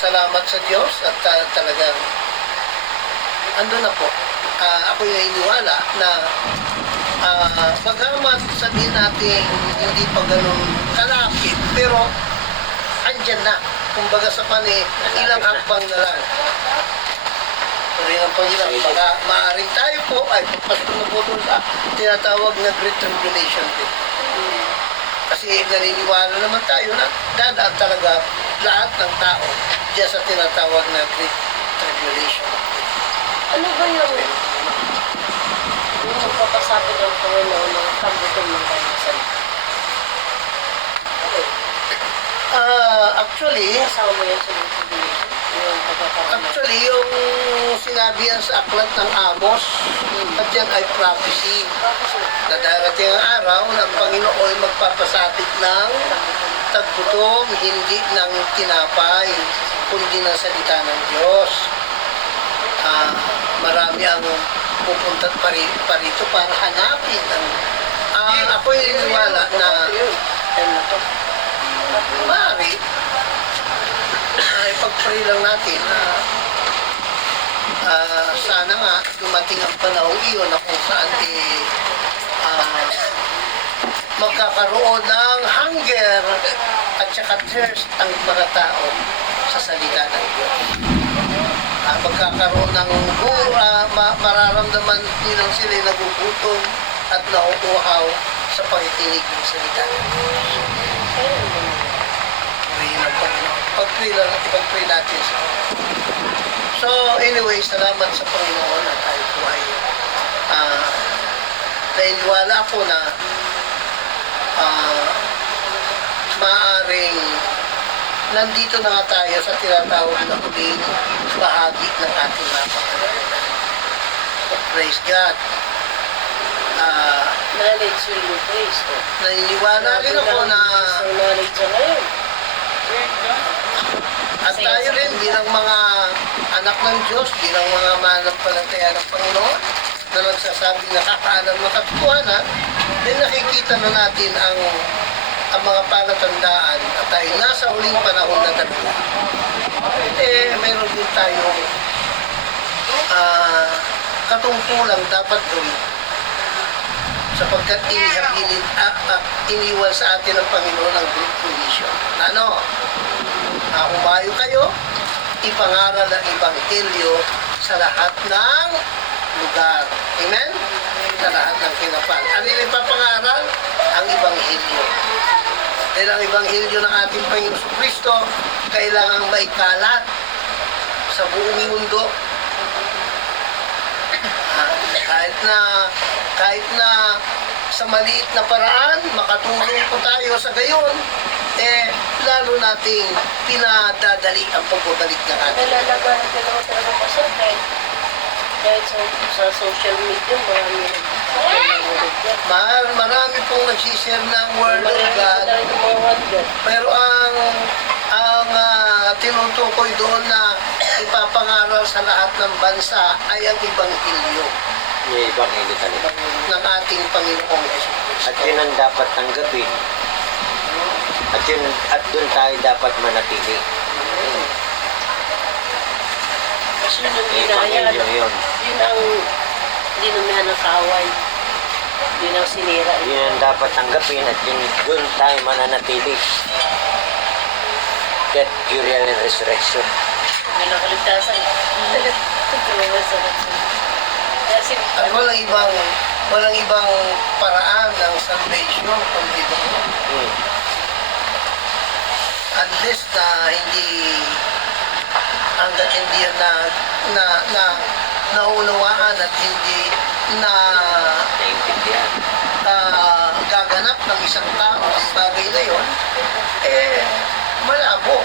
nagpapasalamat sa Diyos at talagang ando na po. Ako'y naniniwala na bagamat sabihin natin hindi pa ganun kalapit, pero andyan na. Kumbaga sa ilang hakbang na lang. Rin ang Panginoon. Baka maaaring tayo po ay papasok na po doon sa tinatawag na Great Tribulation din. Kasi naniniwala naman tayo na dadaan talaga lahat ng tao diyan sa tinatawag na Great Tribulation. Ano ba yung magpapasapit ng Panginoon ng pagbutom ng kanyang salita? Actually, kasama mo yan sa actually, yung sinabi yan sa aklat ng Amos, at yan ay prophecy na darating ang araw na ang Panginoon ay magpapasapit ng taggutom, hindi ng tinapay, kundi ng salita ng Diyos. Marami ang pupunta parito para hanapin ako'y niniwala na maaari ipag-pray lang natin na sana nga dumating ang panahon iyon na kung saan magkakaroon ng hunger at saka thirst ang mga tao sa salita ng Diyos. Magkakaroon ng mararamdaman nilang sila nagugutom at nauuhaw sa pakikinig ng salita ng Diyos. Ipag-pray natin sa So anyway, salamat sa Panginoon na tayo po ay naniniwala ako na maaaring nandito na nga tayo sa tinatawag na huling bahagi ng ating napakalaman. Praise God. Knowledge will you praise ko. Naniniwala rin ako na knowledge na ngayon. at tayo rin bilang mga anak ng Diyos, bilang mga manampalataya ng Panginoon na nagsasabi na kakaalam ng katotohanan, din nakikita na natin ang mga palatandaan at tayo nasa huling panahon na talaga. Mayroon din tayong katungkulang dapat gawin sapagkat iniwan sa atin ng Panginoon ang Great Commission. Umayo kayo, ipangaral ang Ebanghelyo sa lahat ng lugar. Amen? Sa lahat ng kinapal. Ano yung ipapangaral? Ang Ebanghelyo. Dahil ang Ebanghelyo ng ating Panginoon Kristo kailangang maikalat sa buong mundo. Kahit na sa maliit na paraan, makatulong po tayo sa gayon, lalo nating pinadadali ang pagbabalik ng ating. Nalalabanan ka naman talaga po sir, kahit sa social media, marami pong nagsishare ng Word of God. Pero ang tinutukoy doon na ipapangaral sa lahat ng bansa ay ang Ebanghelyo. Yung Ebanghelyo talaga. Ng ating Panginoong Jesucristo. At yun ang dapat tanggapin. At doon tayo dapat manatili. Kasi yun ang ginaya. Yun. Yun ang dinumihan ng kaway. Yun ang sinira. Yun ang dapat tanggapin at yun, doon tayo mananatili. Death, burial, and resurrection. Yun ang kaligtasan. Kasi At walang ibang paraan ng salvation kundi doon. Unless na hanggat hindi yan naunawaan at hindi Naintindihan. gaganap ng isang tao ang bagay na yun, malabo.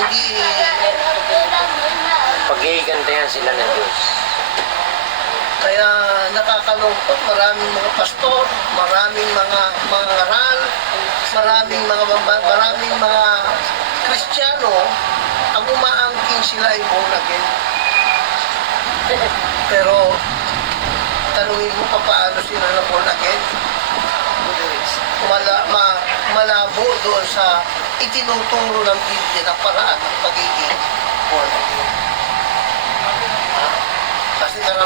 Hindi Pag-iigantayan sila ng Diyos. kaya nakakalungkot, maraming mga pastor, maraming mga aral, maraming mga Kristiyano ang umaangkin sila ay born again. Pero tanungin mo pa paano sila na born again? Malabo doon sa itinuturo ng Biblia na paraan ng pagiging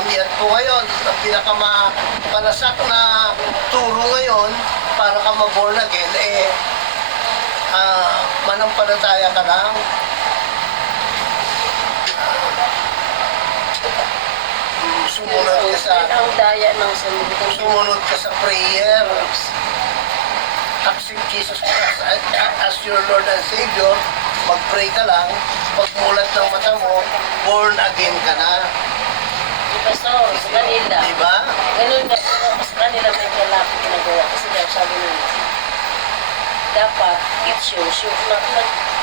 karamihan po ngayon, ang pinakamapalasak na turo ngayon para ka ma-born again, manampalataya ka lang. Sumunod ka sa Ang daya ng sanlibutan. sumunod ka sa prayer. Accept Jesus Christ as your Lord and Savior. Mag-pray ka lang. Pagmulat ng mata mo, born again ka na. Di ba so, sa kanila. Diba? Ganun nga, pero sa kanila may kalapit ginagawa. Kasi daw sabi nila, dapat it shows yung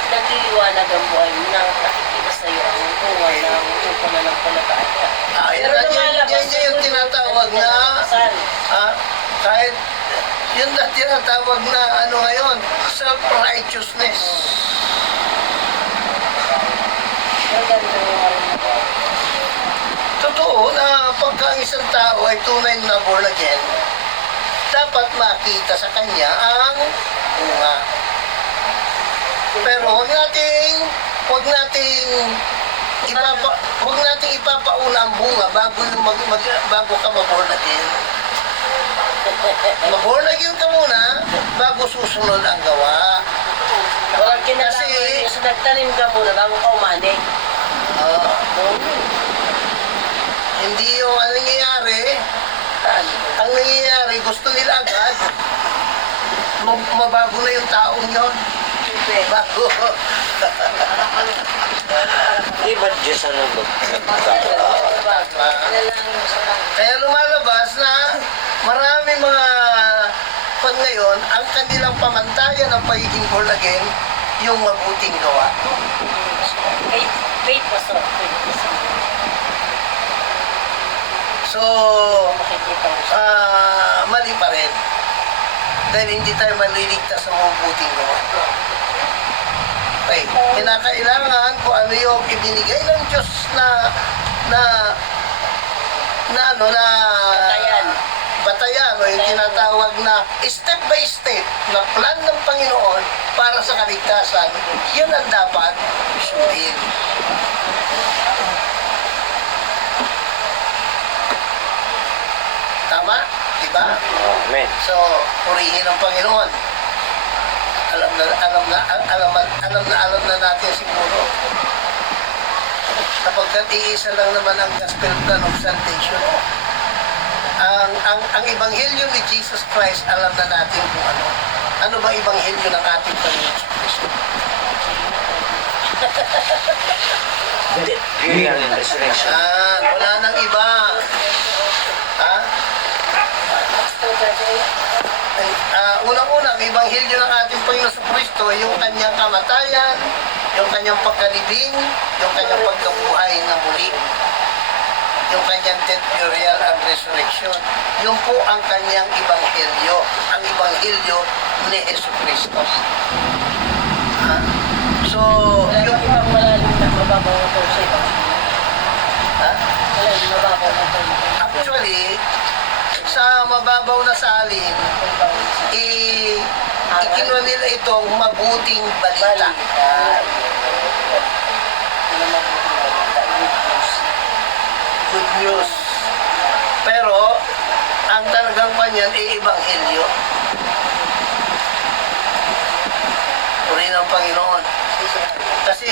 nagliliwanag ang buhay mo na nakikita sa iyo ang buhay ng iyong pananampalataya. Yan yung tinatawag na, kahit yun na tinatawag na ano ngayon, self-righteousness. Maganda yung ano. Totoo na pagka ang isang tao ay tunay na born again, dapat makita sa kanya ang bunga. Pero huwag nating ipapauna ang bunga bago ka ma-born again. Ma-born again ka muna bago susunod ang gawa. Walang kinalaman Kasi- yung sa nagtanim ka muna bago ka umani. Hindi yung ang nangyayari. Ang nangyayari, gusto nila agad. Mabago na yung taong yon. Bago. Di ba Diyos ang nagbago? Kaya lumalabas na marami mga pag ngayon, ang kanilang pamantayan ng pagiging born again, yung mabuting gawa. Faith was so. So, Makikita mo siya. mali pa rin. Dahil hindi tayo maliligtas sa mabuting gawa. Okay, kinakailangan kung ano yung ibinigay ng Diyos na batayan o yung tinatawag na step by step na plan ng Panginoon para sa kaligtasan, yun ang dapat sundin. Tama? Diba? Amen. So, purihin ang Panginoon. Alam na natin siguro. Sapagkat iisa lang naman ang gospel plan of salvation. Ang ebanghelyo ni Jesus Christ, alam na natin kung ano. Ano ba ebanghelyo ng ating Panginoon Kristo? Burial and resurrection. Wala nang iba. Ha? Unang-una, ang ebanghelyo ng ating Panginoon Kristo ay yung kanyang kamatayan, yung kanyang pagkalibing, yung kanyang pagkabuhay na muli, yung kanyang death, burial, and resurrection. Yun po ang kanyang ebanghelyo, ang ebanghelyo ni Jesu Kristo. So, Wala yung... bang ibang malalim na mababaw na ito sa iba? Ha? Wala yung mababaw na ito. Actually, sa mababaw na salin, ikinuha nila itong mabuting balita. Good news. Pero, ang talagang kanyan ay ebanghelyo. Purihin ang Panginoon. Kasi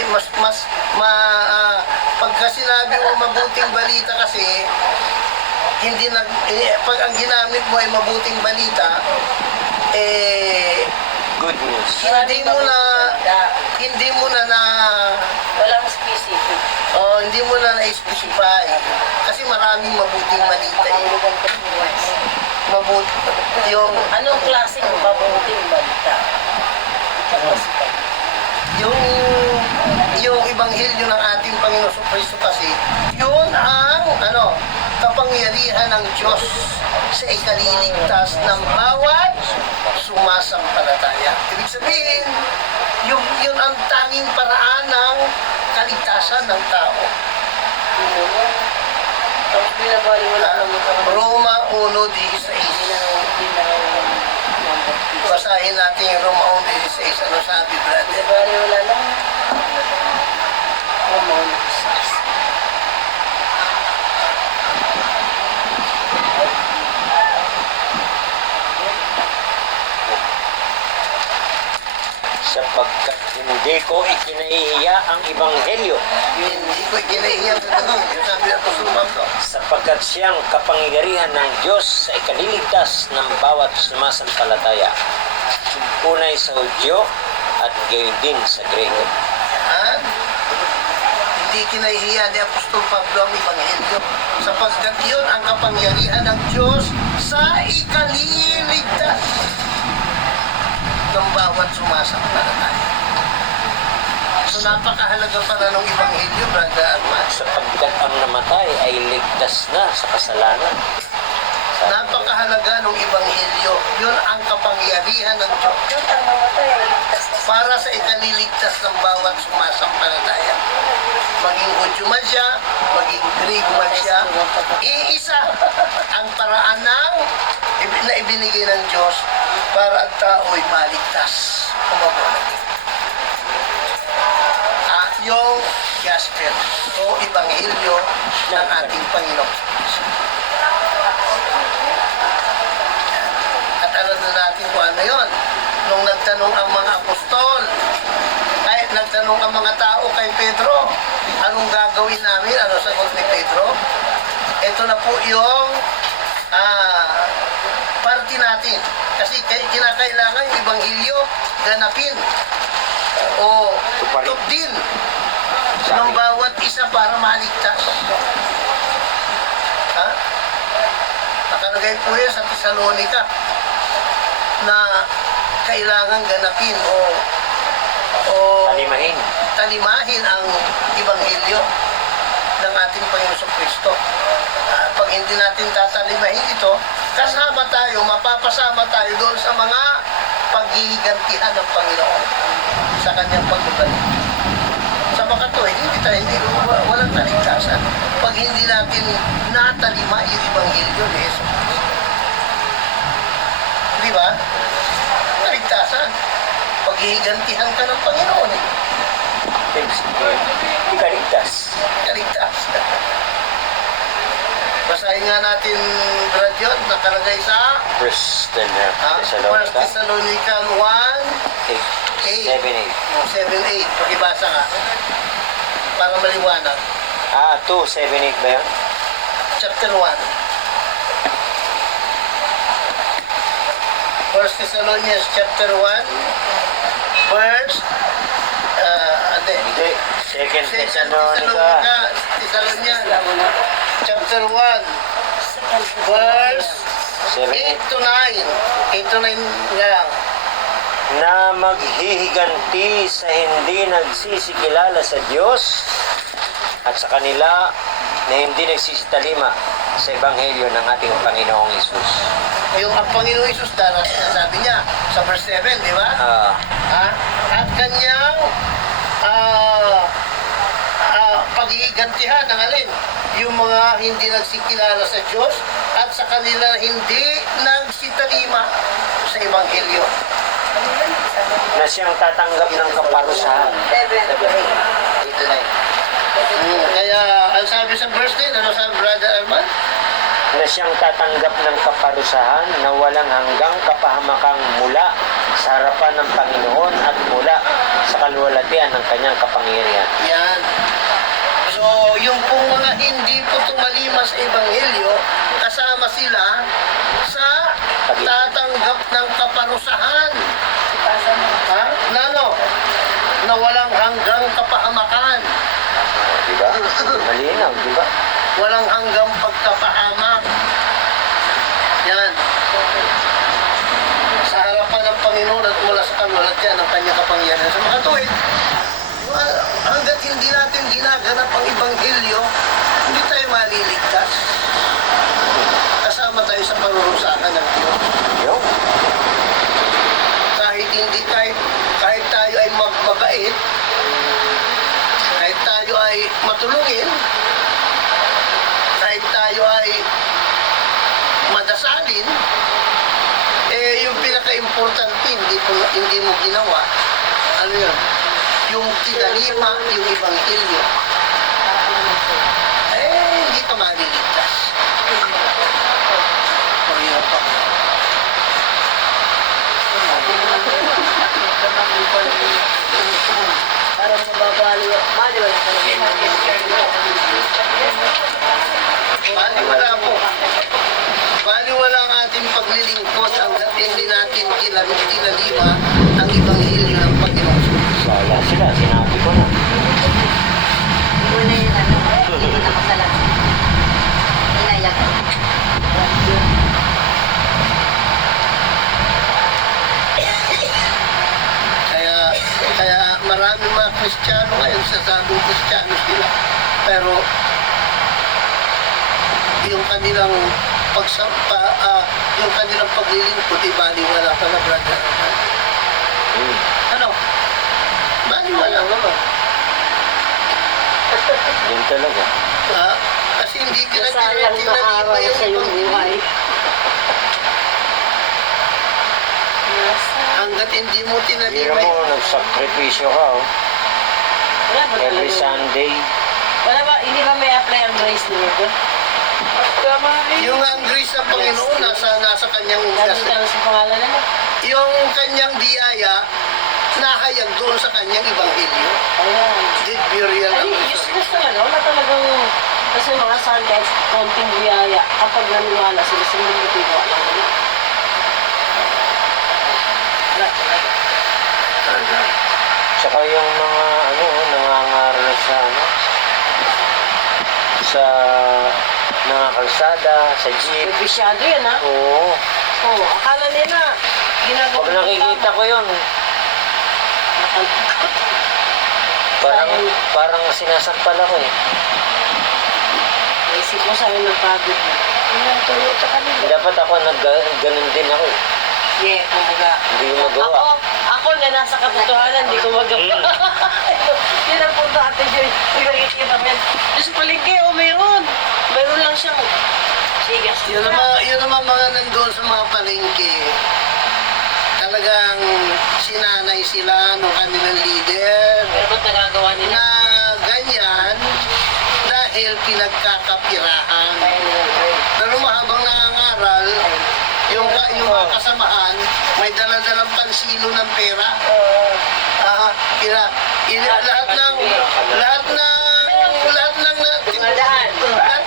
pagka sinabi mo mabuting balita kasi, pag ang ginamit mo ay mabuting balita, Good news. hindi mo na Walang specific. hindi mo na na-specify. Kasi maraming mabuting balita yung Anong klaseng mabuting balita? yung ebanghelyo ng ating Panginoon Kristo kasi, yun ang kapangyarihan ng Diyos sa ikaliligtas ng bawat sumasampalataya. Ibig sabihin, yun ang tanging paraan ng kaligtasan ng tao. Tapos binabaliwala ng mga Roma 1:16. Basahin natin yung Roma 1:16. Ano sabi, brother? Binabaliwala lang. sapagkat hindi ko ikinahihiya ang Ebanghelyo, Hindi ko ikinahiya sa ganun. Yung sabi ng Apostol Pablo. sapagkat siyang kapangyarihan ng Diyos sa ikaliligtas ng bawat sumasampalataya, unay sa Hudyo at gayon din sa Grego. At hindi kinahihiya ni Apostol Pablo ang Ebanghelyo sapagkat yun ang kapangyarihan ng Diyos sa ikaliligtas ng bawat sumasampalataya. So napakahalaga pala ng Ebanghelyo, Brother Arman. Sapagkat ang namatay ay ligtas na sa kasalanan. Napakahalaga ng Ebanghelyo. Yun ang kapangyarihan ng Diyos Yung ang mamatay ay ligtas na sa para sa ikaliligtas ng bawat sumasampalataya. Maging Hudyo man siya, maging Griego man siya, iisa ang paraan na ibinigay ng Diyos para ang tao'y maligtas. Kumabuhay. Yung gospel o Ebanghelyo ng ating Panginoon. At alam na natin kung ano yun. Nung nagtanong ang mga apostol, ay nagtanong ang mga tao kay Pedro, anong gagawin namin? Ano sagot ni Pedro? Ito na po yung party natin. Kasi kinakailangan yung Ebanghelyo ganapin o tupdin ng bawat isa para maligtas. Ha? Nakalagay po yan sa Thessalonica na kailangan ganapin o talimahin ang Ebanghelyo ng ating Panginoon Kristo. Pag hindi natin tatalimahin ito, kasama tayo, mapapasama tayo doon sa mga paghihigantihan ng Panginoon sa kanyang pagbabalik. Sa makatuwid, walang taligtasan pag hindi natin natalima yung Ebanghelyo ni Jesus. Di ba? Taligtasan. Paghihigantihan ka ng Panginoon. Hindi ka ligtas. Kaligtas. Basahin nga natin, Brad, yun, nakalagay sa 1 1 Thessalonica 8, 7, 8. 7:8. Pakibasa ka. Para maliwanag. 2, 7, 8 ba yun? Chapter 1. 1 Thessalonians chapter 1 verse Hindi. 2 Thessalonica Thessalonica chapter 1 verse 7, 8 to 9. 8 to 9 nga lang. na maghihiganti sa hindi nagsisikilala sa Diyos at sa kanila na hindi nagsisitalima sa Ebanghelyo ng ating Panginoong Isus. Yung ang Panginoong Isus daras na sabi niya sa verse 7, di ba? At kanyang paghihigantihan ng alin? Yung mga hindi nagsikilala sa Diyos at sa kanila hindi nagsitalima sa Ebanghelyo. Na siyang tatanggap ng kaparusahan. Ito na yun. Kaya, ang sabi sa verse 10, ano sabi, Brother Arman? Na siyang tatanggap ng kaparusahan na walang hanggang kapahamakang mula sa harapan ng Panginoon at mula sa kaluwalhatian ng kanyang kapangyarihan. Yan. So, yung pong mga hindi po tumalima sa Ebanghelyo, kasama sila sa tatanggap ng kaparusahan. Ha? Na walang hanggang kapahamakan. Diba? Malinaw, diba? Walang hanggang pagkapahamak. Yan. Sa harapan ng Panginoon at mula sa kaluwalhatian ng kanyang kapangyarihan. Sa mga tuwid, hanggat hindi natin ginaganap ang Ebanghelyo, hindi tayo maliligtas. Kasama tayo sa parurusahan ng Diyos. Yung? Kahit tayo ay mabait, kahit tayo ay matulungin, kahit tayo ay madasalin, yung pinaka-importante, hindi mo ginawa. Ano yun? Yung tinalima, yung Ebanghelyo. Hindi ka maliligtas. Mahirap pa. maglilingkod hanggat hindi natin kinalima ang Ebanghelyo ng Panginoon. Wala sila, sinabi ko na. Muna yung ano, hindi na makalag. Inayak ko. Kaya maraming mga Kristiyano ngayon sasabing Kristiyano sila. Pero yung kanilang yung kanilang paglilingkod, baliwala pa na brother. Hmm. Ano? Baliwala naman. Yun talaga. Kasi hindi Nasayang tinalima maawa sa iyong buhay. hanggat hindi mo Biro tinalima mo, nagsakripisyo ka, oh. Wala ba Every talaga? Sunday. Wala ba, hindi ba may apply ang grace ni Lord? yung ang grace ng Panginoon nasa kanyang Nandito lang sa pangalan na. yung kanyang biyaya nahayag doon sa kanyang Ebanghelyo. Ayan. Dead burial Ay, ng useless naman, wala talagang, kasi mga saan kahit konting biyaya, kapag naniwala sila sa mga motibo, alam mo na. Wala talaga. Tsaka yung mga, nangangaral sa, sa mga kalsada, sa jeep. May bisyado yan, ha? Oo. Oo, akala nila, ginagawa Pag nakikita ko yun, parang sinasampal ako eh. Naisip mo sa akin ng pagod na. Ang tuyo sa kanila. Dapat ako ganun din ako eh. Yeah, kumbaga. Hindi ko magawa. Ako na nasa katotohanan, hindi ko magawa. Yun ang punto atin yun. Yung nakikita mo yan. Diyos palingke, mayroon. Mayroon lang siyang, sige, yun naman mga nandun sa mga palengke. Talagang sinanay sila ng kanilang leader Pero ba't nagagawa nila? na ganyan dahil pinagkakapirahan. Pero mahabang nangangaral, yung mga kasamahan, may dala-dalang pansilo ng pera. Lahat ng Dumadaan. lahat